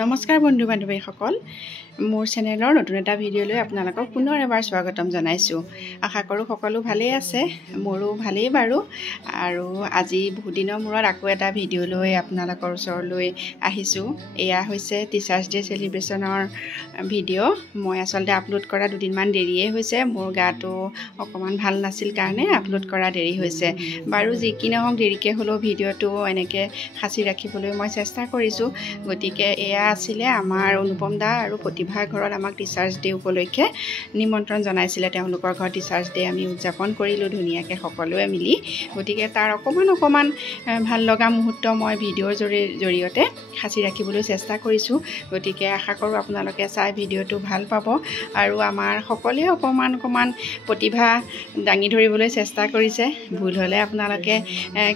নমস্কাৰ বন্ধু বান্ধৱীসকল মোৰ চেনেলৰ নতুন এটা ভিডিঅ'লৈ আপোনালোকক পুনৰ এবাৰ স্বাগতম জনাইছোঁ। আশা কৰোঁ সকলো ভালেই আছে, মোৰো ভালেই বাৰু। আৰু আজি বহুত দিনৰ মূৰত আকৌ এটা ভিডিঅ' লৈ আপোনালোকৰ ওচৰলৈ আহিছোঁ। এয়া হৈছে টিচাৰ্ছ ডে চেলিব্ৰেশ্যনৰ ভিডিঅ'। মই আচলতে আপলোড কৰা দুদিনমান দেৰিয়ে হৈছে, মোৰ গাটো অকণমান ভাল নাছিল কাৰণে আপলোড কৰা দেৰি হৈছে। বাৰু যি কি নহওক দেৰিকৈ হ'লেও ভিডিঅ'টো এনেকৈ সাঁচি ৰাখিবলৈ মই চেষ্টা কৰিছোঁ। গতিকে এয়া আছিলে আমাৰ অনুপম দা আৰু প্ৰতিভাৰ ঘৰত আমাক টিচাৰ্ছ ডে উপলক্ষে নিমন্ত্ৰণ জনাইছিলে। তেওঁলোকৰ ঘৰত টিচাৰ্ছ ডে আমি উদযাপন কৰিলোঁ ধুনীয়াকৈ সকলোৱে মিলি। গতিকে তাৰ অকণমান ভাল লগা মুহূৰ্ত মই ভিডিঅ'ৰ জৰিয়তে সাঁচি ৰাখিবলৈ চেষ্টা কৰিছোঁ। গতিকে আশা কৰোঁ আপোনালোকে চাই ভিডিঅ'টো ভাল পাব আৰু আমাৰ সকলোৱে অকণমান প্ৰতিভা দাঙি ধৰিবলৈ চেষ্টা কৰিছে। ভুল হ'লে আপোনালোকে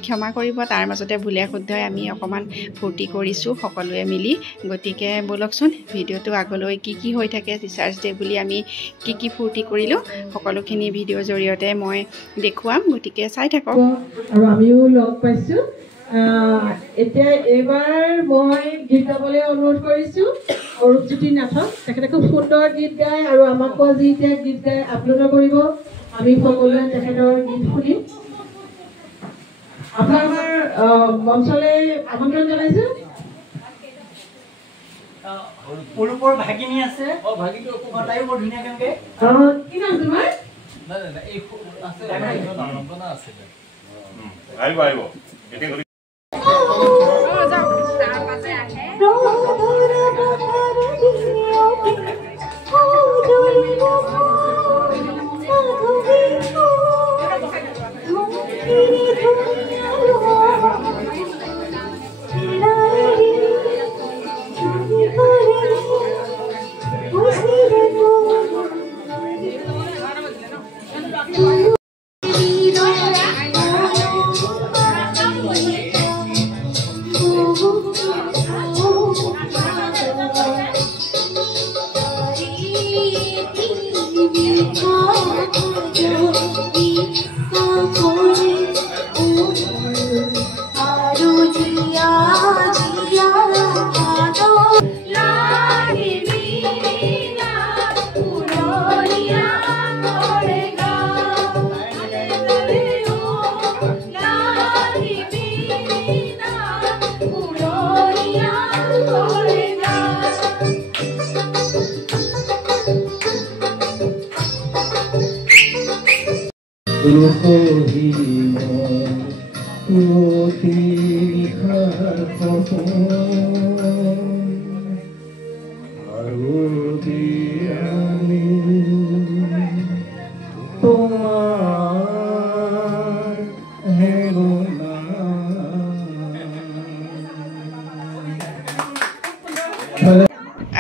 ক্ষমা কৰিব। তাৰ মাজতে ভুলে শুদ্ধই আমি অকণমান ফূৰ্তি কৰিছোঁ সকলোৱে মিলি। গতিকে ব'লকচোন ভিডিঅ'টো আগলৈ কি হৈ থাকে, টিচাৰ্ছ ডে বুলি আমি কি ফূৰ্তি কৰিলোঁ সকলোখিনি ভিডিঅ'ৰ জৰিয়তে মই দেখুৱাম। গতিকে চাই থাকক। আৰু আমিও লগ পাইছোঁ। এতিয়া এইবাৰ মই গীত গাবলৈ অনুৰোধ কৰিছোঁ অৰূপজ্যোতি নাথক। তেখেতে খুব সুন্দৰ গীত গায় আৰু আমাকো আজি এতিয়া গীত গাই আপলোড কৰিব। আমি সকলোৱে তেখেতৰ গীত শুনিম। আপোনালোকৰ মঞ্চলৈ আমন্ত্ৰণ জনাইছোঁ। পলুপৰ ভাগিনী আছে। ভাগিনী তাইও বৰ ধুনীয়া কেনেকৈ। কি নাম তোমাৰ?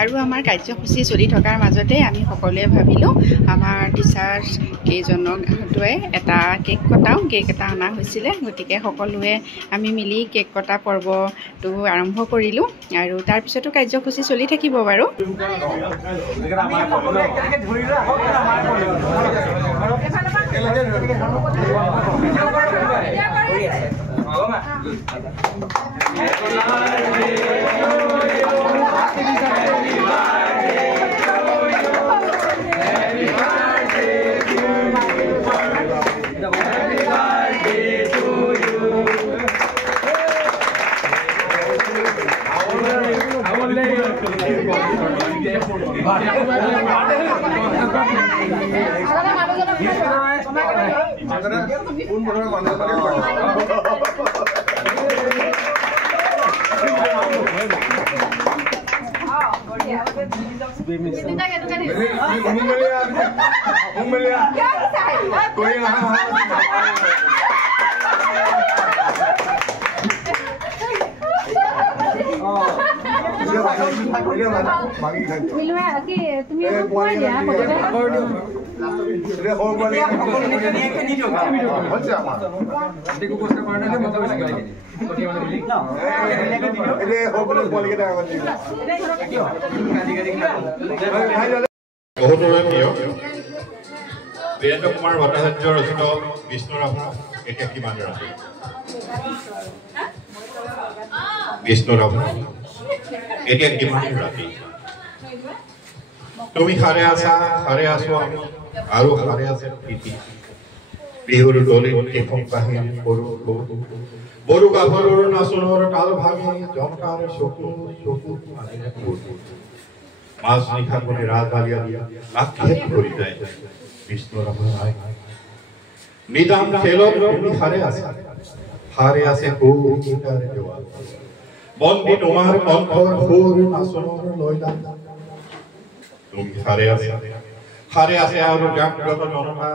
আৰু আমাৰ কাৰ্যসূচী চলি থকাৰ মাজতে আমি সকলোৱে ভাবিলোঁ আমাৰ টিচাৰ্ছ কেইজনক হতুৱাই এটা কেক কটাওঁ। কেক এটা অনা হৈছিলে। গতিকে সকলোৱে আমি মিলি কেক কটা পৰ্বটো আৰম্ভ কৰিলোঁ আৰু তাৰপিছতো কাৰ্যসূচী চলি থাকিব বাৰু। বহুতৰে প্ৰিয় বীৰেন্দ্ৰ কুমাৰ ভট্টাচাৰ্য ৰচিত বিষ্ণুৰাভক এতিয়া কিমান ৰাখে? বিষ্ণুৰাভক এতিয়া কিমান ৰাতি তুমি সাৰে আছো আমি আৰু সাৰে আছে প্ৰীতি বিহুৰ দলিত কেইখন বাহিৰ বড়ো গাভৰুৰ নাচনৰ তাল ভাঙি জমকাৰ চকু মাছ নিশা কৰি ৰাত আলিয়া আক্ষেপ কৰি যায় বিষ্ণুৰ আই নিদাম খেলত তুমি সাৰে আছে কৌশিকাৰ দেৱাল বন্দী তোমাৰ কণ্ঠৰ সুৰ নাচনৰ লয়লা তুমি সাৰে আছে আৰু জাগ্ৰত জনতা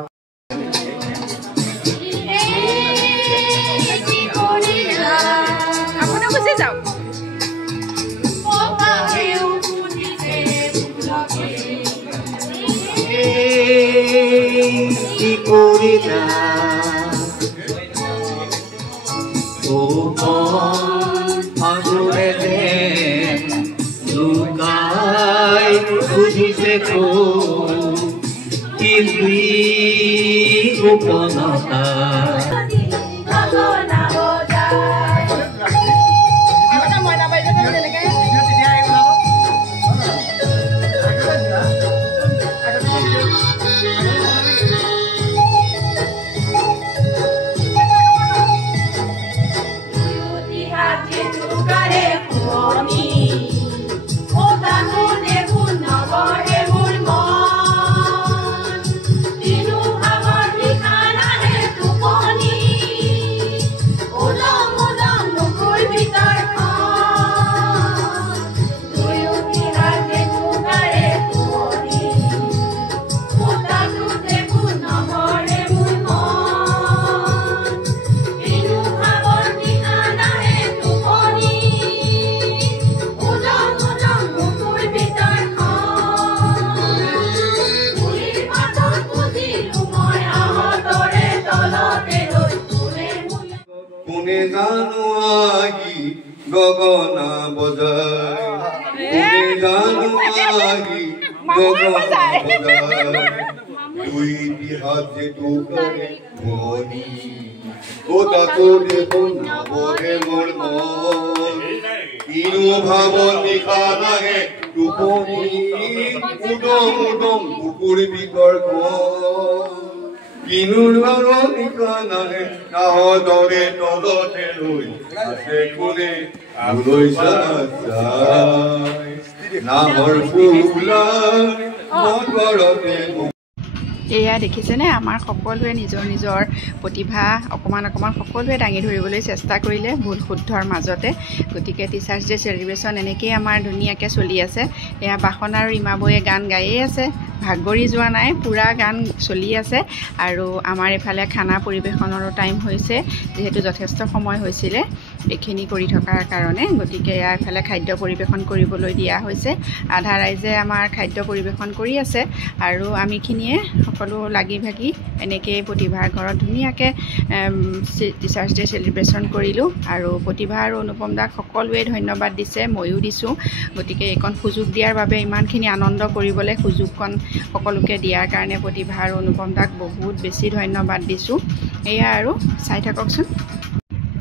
গগনা বজায় দুই হাত যে তোকারে মনি ও তাতো দেখুন নবরে মোর মন ইনু ভাবন নিখা নাহে টুপনি উদম বুকুর ভিতর কিনুর ভাবন নিখা নাহে নাহ দরে তলতে লই আছে কোনে আলই সাজায় নাহৰ ফুলা মগৰতে এয়া দেখিছেনে আমাৰ সকলোৱে নিজৰ প্ৰতিভা অকণমান সকলোৱে দাঙি ধৰিবলৈ চেষ্টা কৰিলে ভুল শুদ্ধৰ মাজতে গতিকে টিচাৰ্ছ ডে চেলিব্ৰেশ্যন এনেকেই আমাৰ ধুনীয়াকৈ চলি আছে এয়া বাসন আৰু ৰীমাবৈয়ে গান গায়েই আছে ভাগৰি যোৱা নাই পুৰা গান চলি আছে আৰু আমাৰ এফালে খানা পৰিৱেশনৰো টাইম হৈছে যেহেতু যথেষ্ট সময় হৈছিলে এইখিনি কৰি থকাৰ কাৰণে গতিকে এয়া এফালে খাদ্য পৰিৱেশন কৰিবলৈ দিয়া হৈছে আধা ৰাইজে আমাৰ খাদ্য পৰিৱেশন কৰি আছে আৰু আমিখিনিয়ে সকলো লাগি ভাগি এনেকৈ প্ৰতিভাৰ ঘৰত ধুনীয়াকৈ টিচাৰ্ছ ডে চেলিব্ৰেশ্যন কৰিলোঁ আৰু প্ৰতিভা আৰু অনুপম দাক সকলোৱে ধন্যবাদ দিছে ময়ো দিছোঁ গতিকে এইকণ সুযোগ দিয়াৰ বাবে ইমানখিনি আনন্দ কৰিবলৈ সুযোগকণ সকলোকে দিয়াৰ কাৰণে প্ৰতিভা আৰু অনুপম দাক বহুত বেছি ধন্যবাদ দিছোঁ এয়া আৰু চাই থাককচোন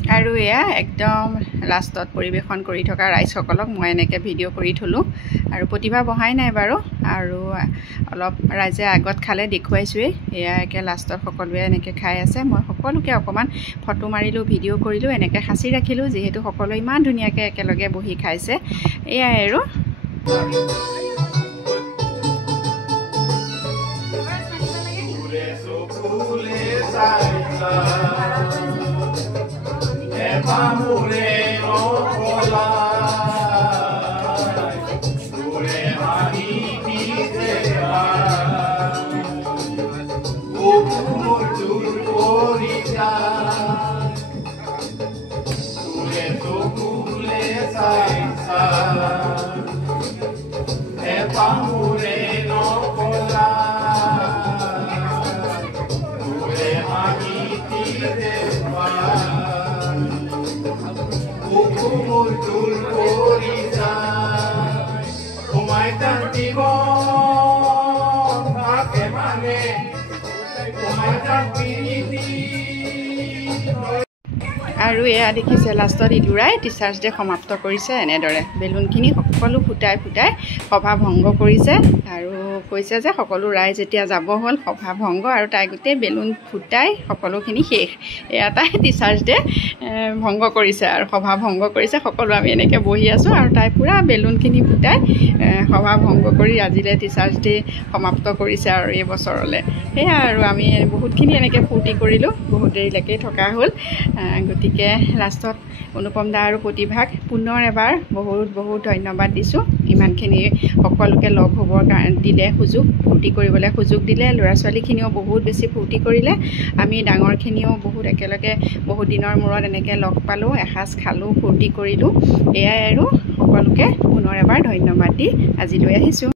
আৰু এয়া একদম লাষ্টত পৰিৱেশন কৰি থকা ৰাইজসকলক মই এনেকৈ ভিডিঅ' কৰি থলোঁ আৰু প্ৰতিভা বহাই নাই বাৰু আৰু অলপ ৰাইজে আগত খালে দেখুৱাইছোঁৱেই এয়া একে লাষ্টত সকলোৱে এনেকৈ খাই আছে মই সকলোকে অকণমান ফটো মাৰিলোঁ ভিডিঅ' কৰিলোঁ এনেকৈ সাঁচি ৰাখিলোঁ যিহেতু সকলোৱে ইমান ধুনীয়াকৈ একেলগে বহি খাইছে এয়াই আৰু আৰু এয়া দেখিছে লাষ্টত ইদুৰাই টিচাৰ্ছ ডে সমাপ্ত কৰিছে এনেদৰে বেলুনখিনি সকলো ফুটাই ফুটাই সভা ভংগ কৰিছে আৰু কৈছে যে সকলো ৰাইজ এতিয়া যাব হ'ল সভা ভংগ আৰু তাই গোটেই বেলুন ফুটাই সকলোখিনি শেষ এয়া তাই টিচাৰ্ছ ডে ভংগ কৰিছে আৰু সভা ভংগ কৰিছে সকলো আমি এনেকৈ বহি আছোঁ আৰু তাই পূৰা বেলুনখিনি ফুটাই সভা ভংগ কৰি আজিলৈ টিচাৰ্ছ ডে সমাপ্ত কৰিছে আৰু এই বছৰলৈ সেয়া আৰু আমি বহুতখিনি এনেকৈ ফূৰ্তি কৰিলোঁ বহুত দেৰিলৈকে থকা হ'ল গতিকে লাষ্টত অনুপম দা আৰু প্ৰতিভাক পুনৰ এবাৰ বহুত বহুত ধন্যবাদ দিছোঁ ইমানখিনি সকলোকে লগ হ'বৰ কাৰণে দিলে সুযোগ ফূৰ্তি কৰিবলৈ সুযোগ দিলে ল'ৰা ছোৱালীখিনিও বহুত বেছি ফূৰ্তি কৰিলে আমি ডাঙৰখিনিও বহুত একেলগে বহুত দিনৰ মূৰত এনেকৈ লগ পালোঁ এসাঁজ খালোঁ ফূৰ্তি কৰিলোঁ এয়াই আৰু সকলোকে পুনৰ এবাৰ ধন্যবাদ দি আজিলৈ আহিছোঁ